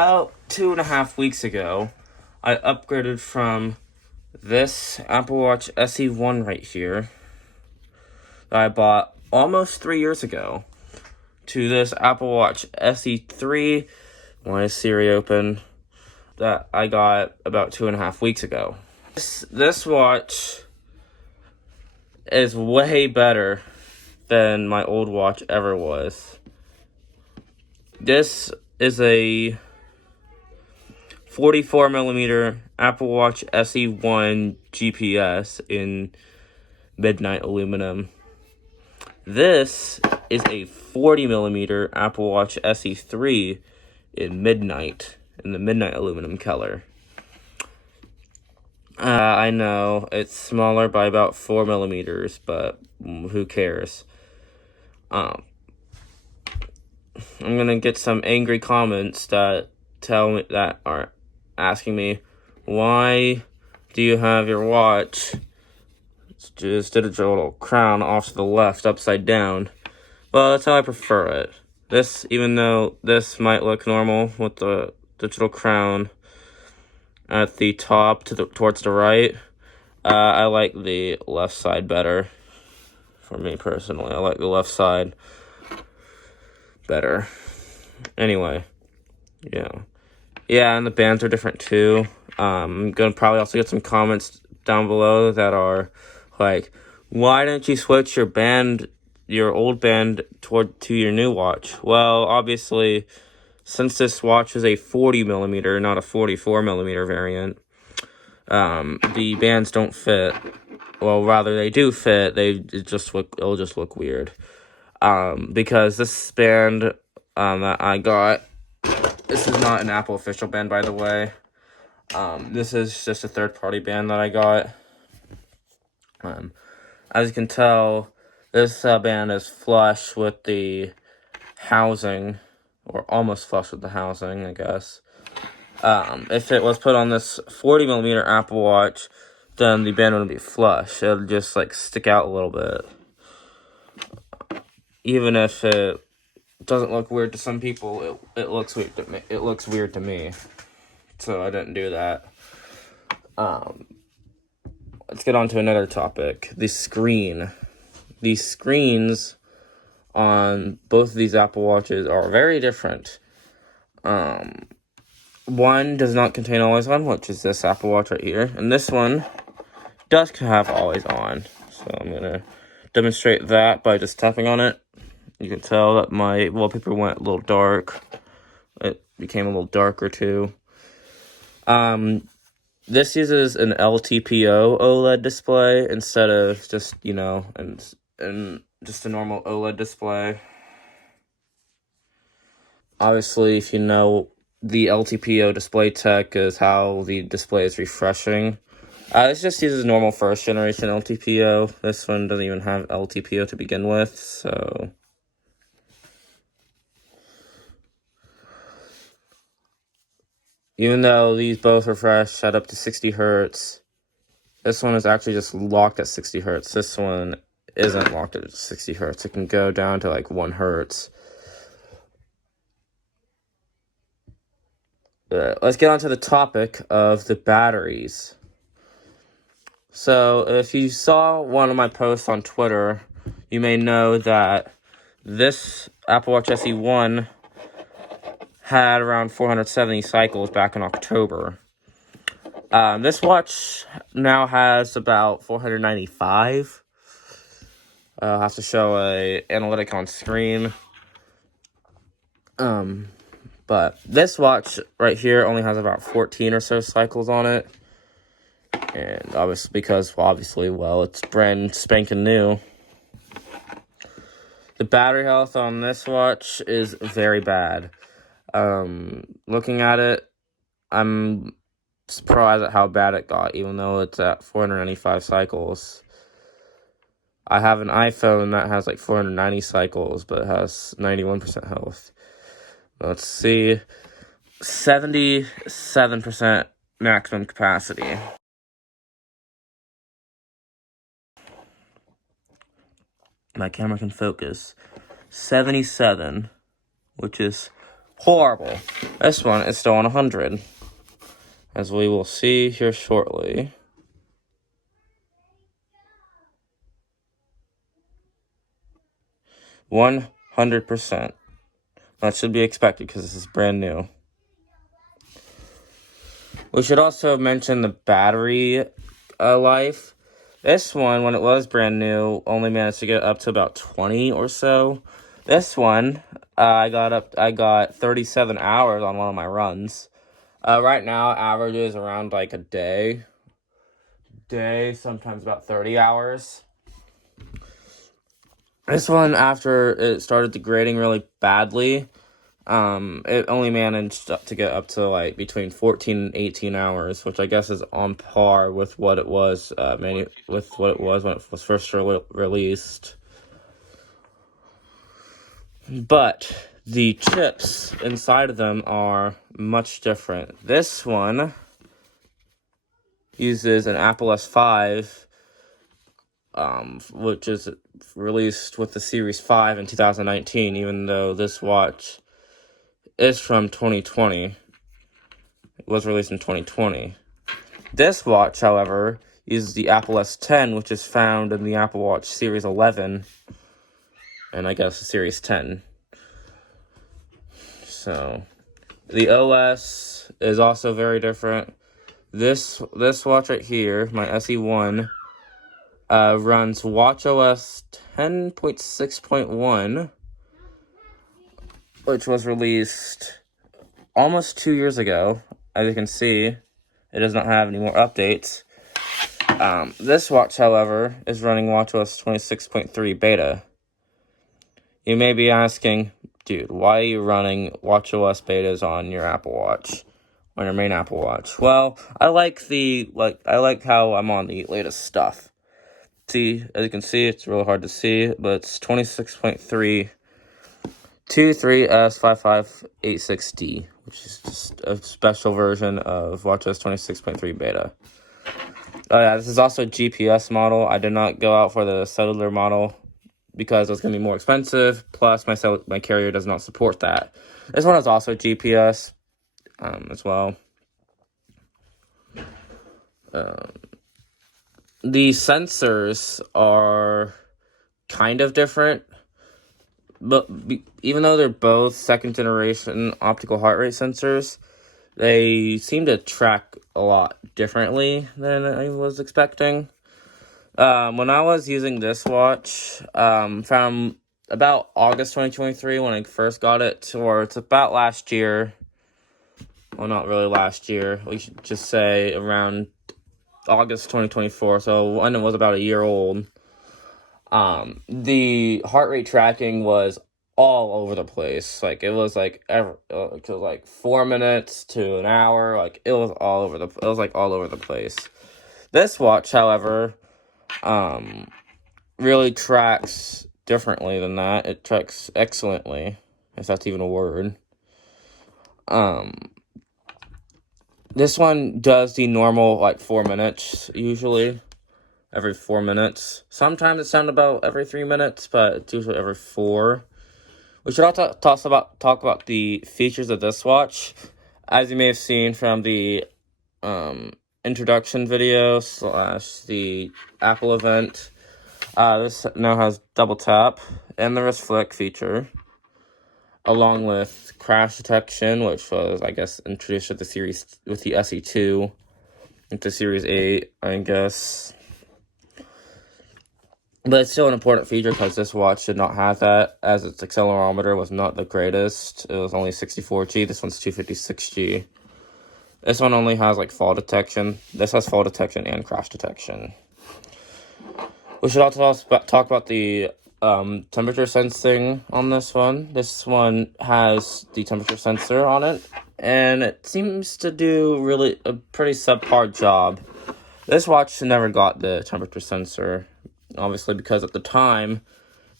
About 2.5 weeks ago, I upgraded from this Apple Watch SE1 right here that I bought almost 3 years ago to this Apple Watch SE3, why is Siri open, that I got about 2.5 weeks ago. This watch is way better than my old watch ever was. This is a 44mm Apple Watch SE1 GPS in midnight aluminum. This is a 40mm Apple Watch SE3 in the midnight aluminum color. I know it's smaller by about 4mm, but who cares? I'm gonna get some angry comments that are asking me, why do you have your watch just did a little crown off to the left upside down? Well, that's how I prefer it. This, even though this might look normal with the digital crown at the top towards the right, I like the left side better. For me personally, I like the left side better. Anyway, yeah, and the bands are different too. I'm gonna probably also get some comments down below that are like, why didn't you switch your old band to your new watch? Well, obviously, since this watch is a 40mm, not a 44mm variant, the bands don't fit. Well, rather they do fit. It'll just look weird. Because this band that I got, this is not an Apple official band, by the way. This is just a third-party band that I got. As you can tell, this band is flush with the housing, or almost flush with the housing, I guess. If it was put on this 40mm Apple Watch, then the band wouldn't be flush. It'll just like stick out a little bit. Even if it doesn't look weird to some people, it looks weird to me. It looks weird to me, so I didn't do that. Let's get on to another topic. The screen. The screens on both of these Apple Watches are very different. One does not contain always on, which is this Apple Watch right here, and this one does have always on. So I'm gonna demonstrate that by just tapping on it. You can tell that my wallpaper went a little dark. It became a little darker too. This uses an LTPO OLED display instead of just, and just a normal OLED display. Obviously, if you know, the LTPO display tech is how the display is refreshing. This just uses normal first generation LTPO. This one doesn't even have LTPO to begin with, so even though these both refresh at up to 60 hertz, this one is actually just locked at 60 hertz. This one isn't locked at 60 hertz. It can go down to like 1 hertz. Let's get on to the topic of the batteries. So if you saw one of my posts on Twitter, you may know that this Apple Watch SE1 had around 470 cycles back in October. This watch now has about 495. I'll have to show a analytic on screen. But this watch right here only has about 14 or so cycles on it. And obviously, it's brand spanking new. The battery health on this watch is very bad. Looking at it, I'm surprised at how bad it got, even though it's at 495 cycles. I have an iPhone that has like 490 cycles, but it has 91% health. Let's see, 77% maximum capacity. My camera can focus. 77, which is horrible. This one is still on 100, as we will see here shortly. %100%. That should be expected because this is brand new. We should also mention the battery life. This one, when it was brand new, only managed to get up to about 20 or so. This one, I got 37 hours on one of my runs. Right now, averages around like a day, sometimes about 30 hours. This one, after it started degrading really badly, it only managed to get up to like between 14 and 18 hours, which I guess is on par with what it was, when it was first released. But the chips inside of them are much different. This one uses an Apple S5, which is released with the Series 5 in 2019, even though this watch is from 2020. It was released in 2020. This watch, however, uses the Apple S10, which is found in the Apple Watch Series 11, and I guess the Series 10. So, the OS is also very different. This watch right here, my SE1, runs watchOS 10.6.1, which was released almost 2 years ago. As you can see, it does not have any more updates. This watch, however, is running watchOS 26.3 beta. You may be asking, dude, why are you running watchOS betas on your Apple Watch, on your main Apple Watch? Well, I like how I'm on the latest stuff. See, as you can see, it's really hard to see, but it's 26.3 23S5586D, which is just a special version of watchOS 26.3 beta. Oh yeah, this is also a GPS model. I did not go out for the cellular model because it's going to be more expensive, plus my carrier does not support that. This one is also GPS as well. The sensors are kind of different, but even though they're both second generation optical heart rate sensors, they seem to track a lot differently than I was expecting. When I was using this watch, from about August 2023 when I first got it, towards about last year, well, not really last year, we should just say around August 2024, so when it was about a year old, the heart rate tracking was all over the place. Like, it was like 4 minutes to an hour, like, it was all over the place. This watch, however, really tracks differently than that. It tracks excellently, if that's even a word. This one does the normal, 4 minutes, usually. Every 4 minutes. Sometimes it's down about every 3 minutes, but it's usually every 4. We should also talk about the features of this watch. As you may have seen from the introduction video / the Apple event, this now has double tap and the wrist flick feature, along with crash detection, which was, I guess, introduced with the SE2, with the Series 8, I guess. But it's still an important feature because this watch did not have that, as its accelerometer was not the greatest. It was only 64G. This one's 256G. This one only has fall detection. This has fall detection and crash detection. We should also talk about the temperature sensing on this one. This one has the temperature sensor on it, and it seems to do really a pretty subpar job. This watch never got the temperature sensor, obviously, because at the time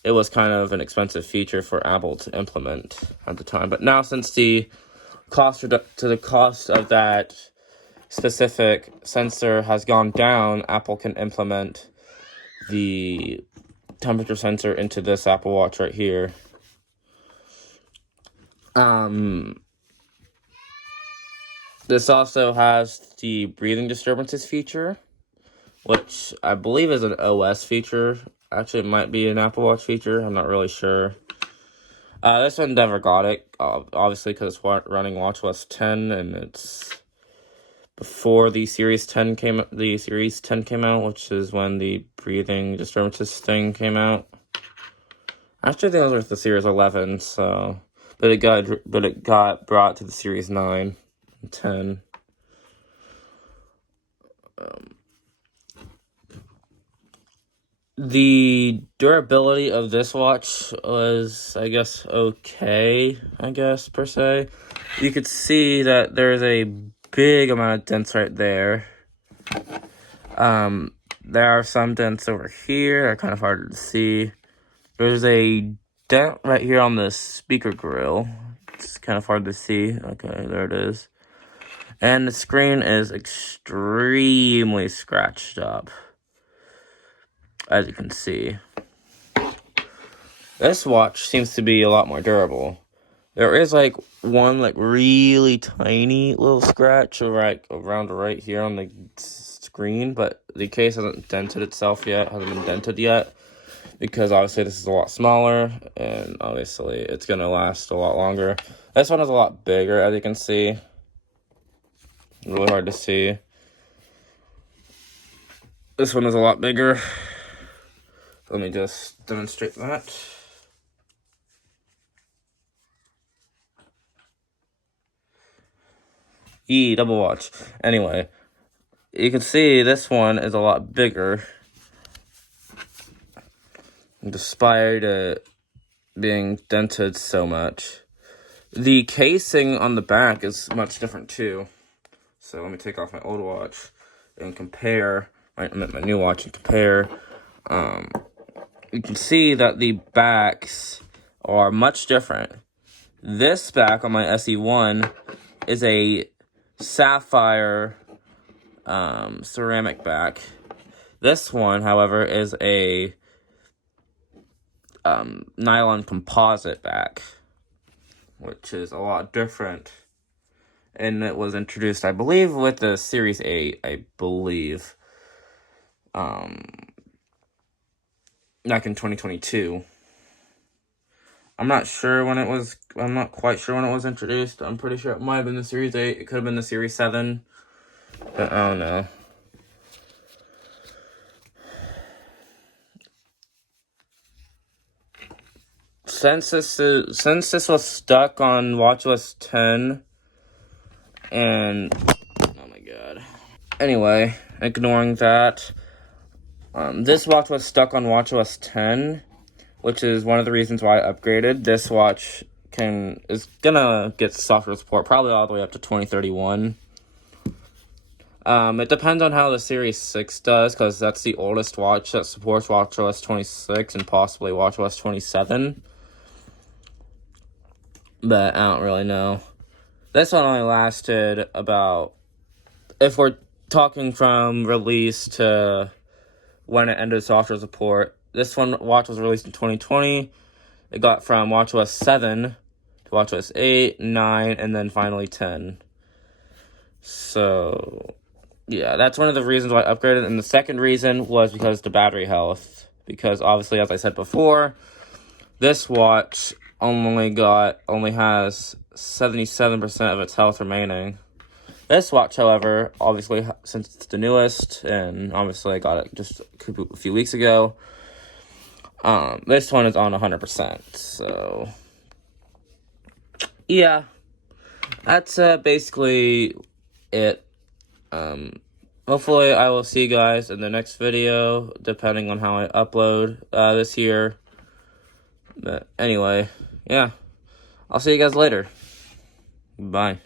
it was kind of an expensive feature for Apple to implement at the time. But now, since the cost of that specific sensor has gone down, Apple can implement the temperature sensor into this Apple Watch right here. This also has the breathing disturbances feature, which I believe is an OS feature. Actually, it might be an Apple Watch feature. I'm not really sure. This one never got it, obviously, because it's running WatchOS 10, and it's before the Series 10 came. The Series 10 came out, which is when the breathing disturbances thing came out. Actually, I think it was with the Series 11. So, but it got brought to the Series 9 and 10. The durability of this watch was, I guess, okay, per se. You could see that there's a big amount of dents right there. There are some dents over here. They're kind of hard to see. There's a dent right here on the speaker grill. It's kind of hard to see. Okay, there it is. And the screen is extremely scratched up, as you can see. This watch seems to be a lot more durable. There is like one like really tiny little scratch around right here on the screen, but the case hasn't dented itself yet, hasn't been dented yet, because obviously this is a lot smaller, and obviously it's gonna last a lot longer. This one is a lot bigger, as you can see. Really hard to see. This one is a lot bigger. Let me just demonstrate that. Double watch. Anyway, you can see this one is a lot bigger, despite it being dented so much. The casing on the back is much different too. So let me take off my old watch and compare my new watch and compare. You can see that the backs are much different. This back on my SE1 is a sapphire ceramic back. This one, however, is a nylon composite back, which is a lot different. And it was introduced, I believe, with the Series 8, I believe. Back in 2022. I'm not quite sure when it was introduced. I'm pretty sure it might have been the Series 8. It could have been the Series 7. But I don't know. Since this was stuck on WatchOS 10, and oh my god. Anyway, ignoring that, this watch was stuck on WatchOS 10, which is one of the reasons why I upgraded. This watch is gonna get software support probably all the way up to 2031. It depends on how the Series 6 does, because that's the oldest watch that supports WatchOS 26 and possibly WatchOS 27. But I don't really know. This one only lasted about, if we're talking from release to when it ended software support, this watch was released in 2020. It got from WatchOS 7 to WatchOS 8, 9, and then finally 10. So, yeah, that's one of the reasons why I upgraded. And the second reason was because the battery health. Because obviously, as I said before, this watch only has 77% of its health remaining. This watch, however, obviously, since it's the newest, and obviously I got it just a few weeks ago, this one is on 100%. So, yeah, that's basically it. Hopefully I will see you guys in the next video, depending on how I upload this year. But anyway, yeah, I'll see you guys later. Bye.